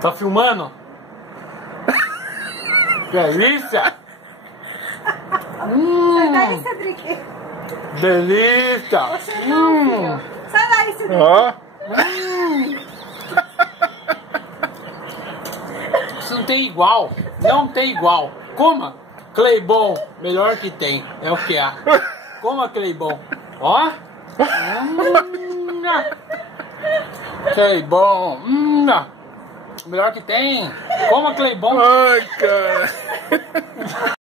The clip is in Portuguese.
Tá filmando? Delícia! Sai daí, Cedric. Delícia! Você não, filho. Sai daí, Cedric. Ó. Isso não tem igual. Não tem igual. Coma. Cleibon. Melhor que tem. É o que há. Coma, Cleibon. Ó. Cleibon. Melhor que tem. Coma, Cleibon. Ai, cara.